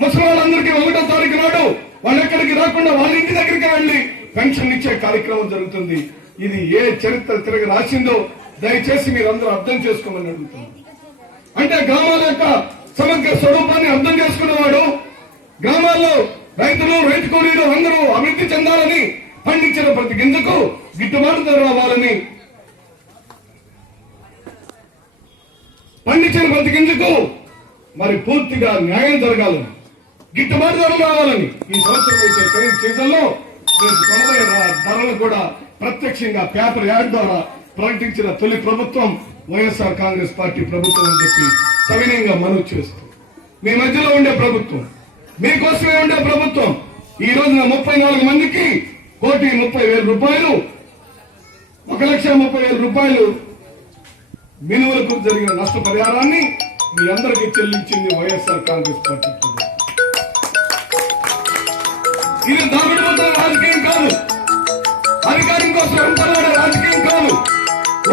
ముసలి వాళ్ళందరికీ ఒకటో తారీఖు నాడు వాళ్ళు ఎక్కడికి రాకుండా వాళ్ళ ఇంటి దగ్గరికి వెళ్ళి పెన్షన్ ఇచ్చే కార్యక్రమం జరుగుతుంది. ఇది ఏ చరిత్ర తిరగ రాసిందో దయచేసి మీరు అందరూ అర్థం చేసుకోమని అడుగుతున్నాను. అంటే గ్రామాల యొక్క సమగ్ర స్వరూపాన్ని అర్థం చేసుకున్నవాడు గ్రామాల్లో రైతులు రైతు కూలీలు అందరూ అభివృద్ధి చెందాలని పండించిన ప్రతి గింజకు గిట్టుబాటు ధర రావాలని పండించిన ప్రతి గింజకు మరి పూర్తిగా న్యాయం జరగాలని గిట్టుబాటు ధర రావాలని ఈ సంవత్సరం వచ్చే ఖరీఫ్ సీజన్లో కొనబోయే ధరలు కూడా ప్రత్యక్షంగా పేపర్ యాడ్ ద్వారా ప్రకటించిన తొలి ప్రభుత్వం వైఎస్ఆర్ కాంగ్రెస్ పార్టీ ప్రభుత్వం అని చెప్పి సవినయంగా మనవి చేస్తూ మీ మధ్యలో ఉండే ప్రభుత్వం మీకోసమే ఉండే ప్రభుత్వం ఈ రోజున ముప్పై నాలుగు మందికి కోటి ముప్పై వేల రూపాయలు ఒక లక్ష ముప్పై వేల రూపాయలు మినువులకు జరిగిన నష్టపరిహారాన్ని మీ అందరికీ చెల్లించింది వైఎస్ఆర్ కాంగ్రెస్ పార్టీ. ఇది దాగుడు రాజకీయం కాదు.